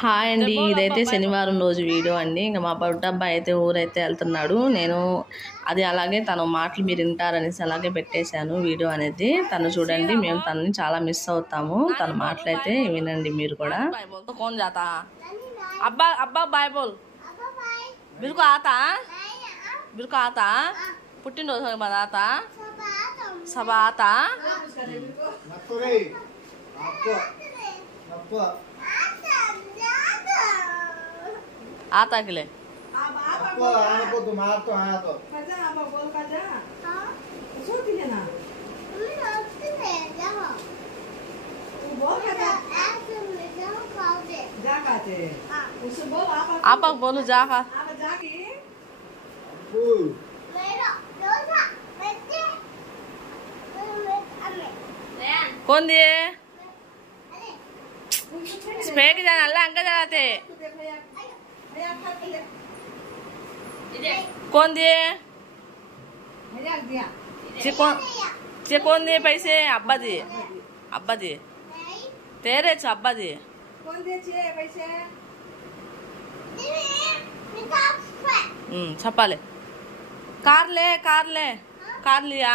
Hi అండి, ఇదైతే శనివారం రోజు వీడియో అండి. ఇంకా మా బుడ్డబ్బాయి అయితే ఊరైతే వెళ్తున్నాడు. నేను అది అలాగే తన మాటలు మీరు వింటారనేసి అలాగే పెట్టేశాను వీడియో అనేది. తను చూడండి, మేము తనని చాలా మిస్ అవుతాము. తన మాటలు అయితే వినండి మీరు కూడా. అబ్బా అబ్బా బాయ్ బోల్, బిరుకు ఆతా బిరుకు ఆతా, పుట్టినరోజు మన ఆతా సభ ఆతా आता के लिए आप बोलो जा का कौन दिए स्पेक जाना अल्लाह अंकल जाते कौन दिए कौन दिए पैसे? अब्बा दिए, अब्बा दिए तेरे अब्बा दिए। कौन दिए पैसे? छपा ले, कार ले कार ले, कार लिया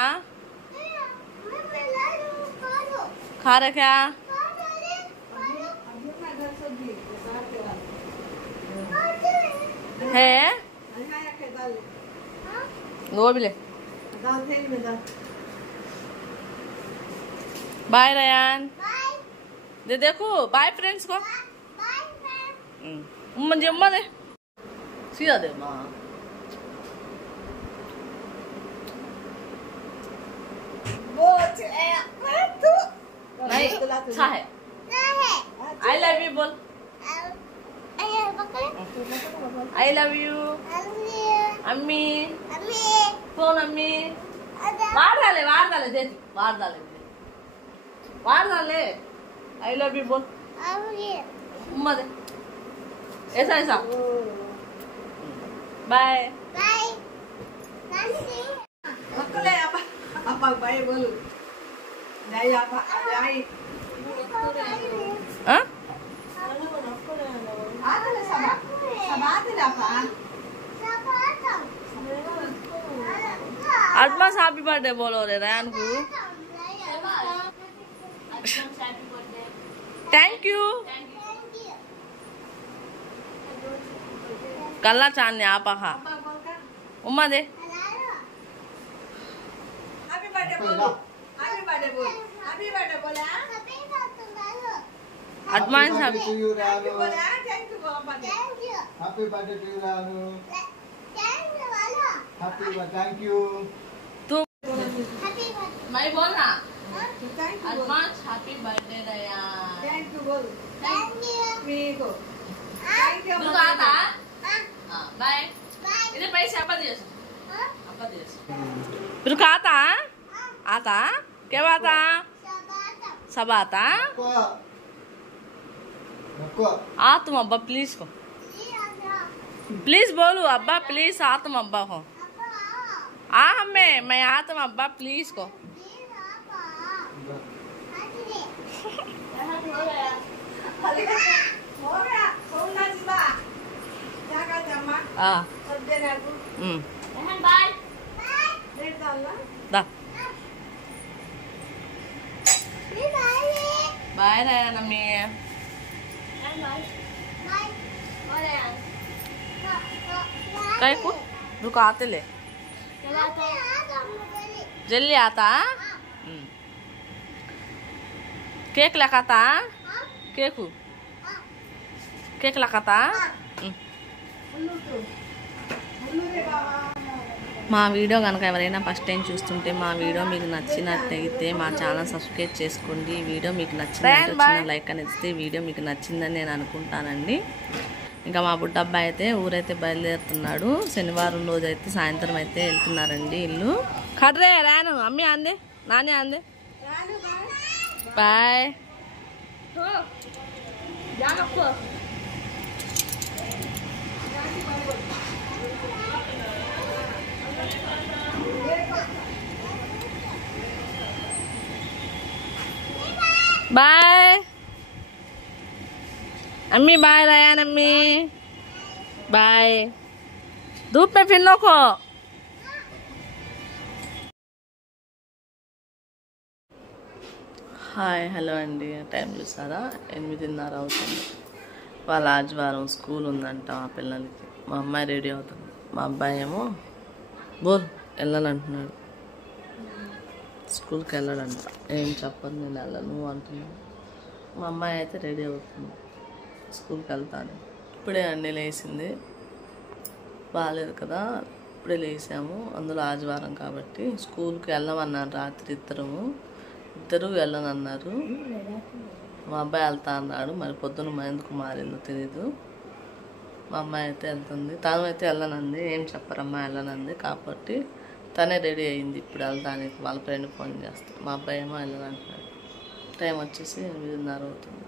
खा रहे क्या? है वो भी ले। बाय रयान, दे देखो बाय फ्रेंड्स को। मुझे उम्मा दे सीधा दे माँ। नहीं अच्छा है। आई लव यू बोल। I love you अम्मी कौन अम्मी? वार डाले दे वार डाले I love you बोल। उम्मा दे ऐसा ऐसा बाय बाय अक्कले apa बाय बोलो नहीं apa नहीं हाँ अडवांस हैप्पी बर्थडे बोलो रे रयान को। थैंक यू कल्ला चांदने आप हा उम्मा दे हैप्पी बर्थडे बोलो, हैप्पी बर्थडे बोल, हैप्पी बर्थडे बोला advance happy to you Ranu, thank you पापा, thank you happy birthday to you Ranu, thank you वाला हैप्पी थैंक यू तू हैप्पी मैं बोलना thank you advance happy birthday Ryan. Thank you बोल, thank you मी को थैंक यू बिल्कुल आता हां बाय इधर पैसे आपा दिए आपा दिए बिल्कुल आता आता क्या बात आ सब आता आ तुम अब्बा प्लीज को प्लीज बोलो अब्बा प्लीज आ तुम अब्बा को आ हमें मैं आ तुम अब्बा प्लीज को हाँ बाय दा बाय रयान अम्मी काय को रुको आते ले जल्दी आता केक लगाता केक लगाता మా వీడియో కనుక ఎవరైనా ఫస్ట్ టైం చూస్తుంటే మా వీడియో మీకు నచ్చినట్టయితే మా ఛానల్ సబ్స్క్రైబ్ చేసుకోండి. ఈ వీడియో మీకు నచ్చిందంటే చిన్న లైక్ అనేది ఇస్తే వీడియో మీకు నచ్చిందని నేను అనుకుంటానండి. ఇంకా మా బుడ్డబ్బాయి అయితే ఊరైతే బయలుదేరుతున్నాడు. శనివారం రోజు అయితే సాయంత్రం అయితే వెళ్తున్నారండి ఇల్లు. కడ్రే రాను అమ్మి అందే నానే అందే బాయ్ बाय अम्मी बाय रयान अम्मी बाय धूप में फिर को హాయ్ హలో అండి టైం చూసారా 8:30 అవుతుంది వాళ్ళ ఆదివారం స్కూల్ ఉందంట మా పిల్లలకి మా అమ్మాయి రెడీ అవుతుంది మా అబ్బాయి ఏమో బోల్ వెళ్ళాలంటున్నాడు స్కూల్కి వెళ్ళాడంట ఏం చెప్పదు నేను వెళ్ళను అంటున్నాను మా అమ్మాయి అయితే రెడీ అవుతుంది స్కూల్కి వెళ్తాను ఇప్పుడే అండి లేచింది బాగాలేదు కదా ఇప్పుడే లేసాము అందులో ఆదివారం కాబట్టి స్కూల్కి వెళ్ళమన్నాను రాత్రి ఇద్దరు వెళ్ళనన్నారు మా అబ్బాయి వెళ్తా అన్నాడు మరి పొద్దున మా ఎందుకు మారిందో తెలీదు మా అమ్మాయి అయితే వెళ్తుంది తను అయితే వెళ్ళనంది ఏం చెప్పరమ్మా వెళ్ళనంది కాబట్టి తనే రెడీ అయింది ఇప్పుడు వెళ్తానికి వాళ్ళ ఫ్రెండ్ ఫోన్ చేస్తాను మా అబ్బాయి ఏమో వెళ్ళాలంటున్నాడు టైం వచ్చేసి 8:30 అవుతుంది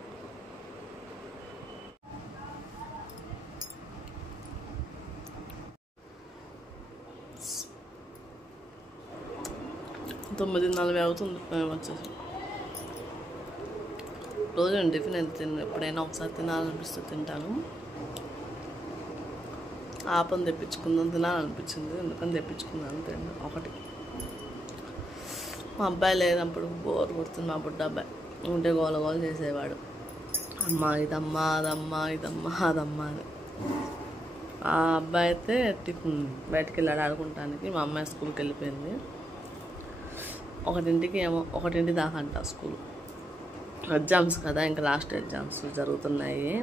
తొమ్మిది 40 అవుతుంది మేము వచ్చేసి రోజు టిఫిన్ ఎంత తిన్నాను ఎప్పుడైనా ఒకసారి తినాలనిపిస్తే తింటాను ఆపం తెప్పించుకుందాం తినాలనిపించింది ఎందుకని తెప్పించుకున్నాను తిన్నాను ఒకటి మా అబ్బాయి లేనప్పుడు బోర్ కొడుతుంది మా బుడ్డ అబ్బాయి ఉంటే గోల గోల చేసేవాడు అమ్మ ఇదమ్మా అదమ్మా ఇదమ్మా అదమ్మా అని ఆ అబ్బాయి అయితే టిఫిన్ బయటకు వెళ్ళాడు ఆడుకుంటానికి మా అమ్మాయి స్కూల్కి వెళ్ళిపోయింది 1 దాకా అంట స్కూల్ ఎగ్జామ్స్ కదా ఇంకా లాస్ట్ ఎగ్జామ్స్ జరుగుతున్నాయి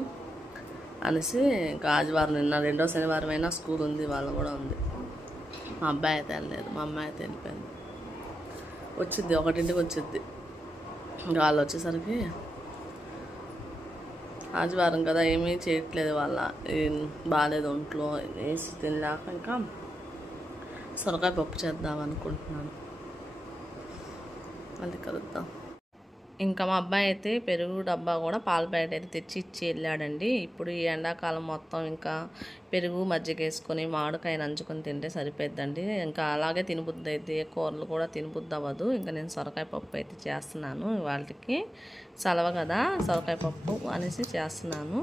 అనేసి ఇంకా ఆదివారం నిన్న 2వ శనివారం అయినా స్కూల్ ఉంది వాళ్ళు కూడా ఉంది మా అబ్బాయి అయితే వెళ్ళలేదు మా అమ్మాయి అయితే వెళ్ళిపోయింది వచ్చింది 1 వచ్చింది ఇంకా వాళ్ళు వచ్చేసరికి ఆదివారం కదా ఏమీ చేయట్లేదు వాళ్ళ బాగాలేదు ఒంట్లో వేసి తినలేక ఇంకా సొరకాయ పప్పు చేద్దాం అనుకుంటున్నాను మళ్ళీ కలుద్దాం ఇంకా మా అబ్బాయి అయితే పెరుగు డబ్బా కూడా పాల ప్యాకెట్ అయితే తెచ్చి ఇచ్చి వెళ్ళాడండి ఇప్పుడు ఈ ఎండాకాలం మొత్తం ఇంకా పెరుగు మజ్జిగ వేసుకొని మామిడికాయ నంచుకొని తింటే సరిపోద్దండి ఇంకా అలాగే తినబుద్ధి అయితే కూరలు కూడా తినబుద్ధి అవ్వదు ఇంకా నేను సొరకాయ పప్పు అయితే చేస్తున్నాను వాళ్ళకి సెలవు కదా సొరకాయ పప్పు అనేసి చేస్తున్నాను